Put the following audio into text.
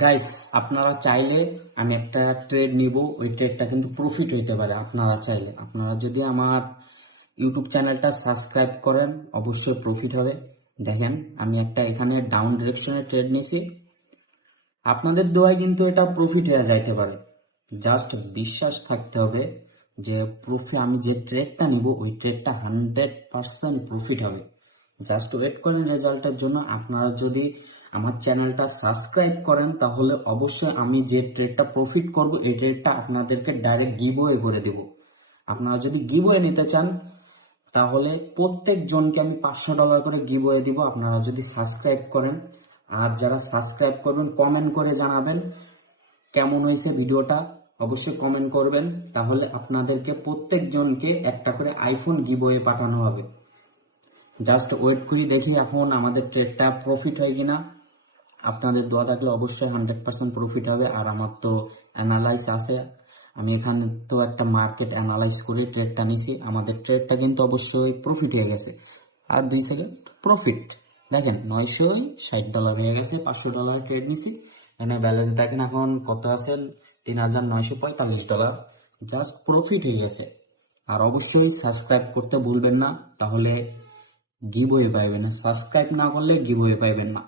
Guys, আপনারা চাইলে আমি একটা ট্রেড নিব, ওই ট্রেডটা কিন্তু প্রফিট হইতে পারে। আপনারা চাইলে, আপনারা যদি আমার ইউটিউব চ্যানেলটা সাবস্ক্রাইব করেন অবশ্যই প্রফিট হবে। দেখেন, আমি একটা এখানে ডাউন ডিরেকশনে ট্রেড নিছি, আপনাদের দোয়ায় কিন্তু এটা প্রফিট হয়ে যাইতে পারে। জাস্ট বিশ্বাস থাকতে হবে যে আমি যে ট্রেডটা নিব ওই ট্রেডটা 100% প্রফিট হবে। জাস্ট ওয়েট করেন রেজাল্টের জন্য। আপনারা যদি আমার চ্যানেলটা সাবস্ক্রাইব করেন তাহলে অবশ্যই আমি যে ট্রেডটা প্রফিট করব এই ট্রেডটা আপনাদেরকে ডাইরেক্ট গিভওয়ে করে দেব। আপনারা যদি গিভওয়ে নিতে চান তাহলে প্রত্যেক জনকে আমি $500 করে গিভওয়ে দিব, আপনারা যদি সাবস্ক্রাইব করেন। আর যারা সাবস্ক্রাইব করবেন কমেন্ট করে জানাবেন কেমন হয়েছে ভিডিওটা, অবশ্যই কমেন্ট করবেন। তাহলে আপনাদেরকে প্রত্যেক জনকে একটা করে আইফোন গিভওয়ে পাঠানো হবে। জাস্ট ওয়েট করি, দেখি এখন আমাদের ট্রেডটা প্রফিট হয় কিনা। আপনাদের দোয়া থাকলে অবশ্যই 100% প্রফিট হবে। আর আমার তো অ্যানালাইস আছে, আমি এখানে তো একটা মার্কেট অ্যানালাইজ করে ট্রেডটা নিছি। আমাদের ট্রেডটা কিন্তু অবশ্যই প্রফিট হয়ে গেছে। আর 2 সেকেন্ড, প্রফিট দেখেন $960 হয়ে গেছে। $500 ট্রেড নিছি। এখানে ব্যালেন্স দেখেন এখন কত আছে, $3945। জাস্ট প্রফিট হয়ে গেছে। আর অবশ্যই সাবস্ক্রাইব করতে ভুলবেন না, তাহলে গিভওয়ে পাইবেন না। সাবস্ক্রাইব না করলে গিভওয়ে পাইবেন না।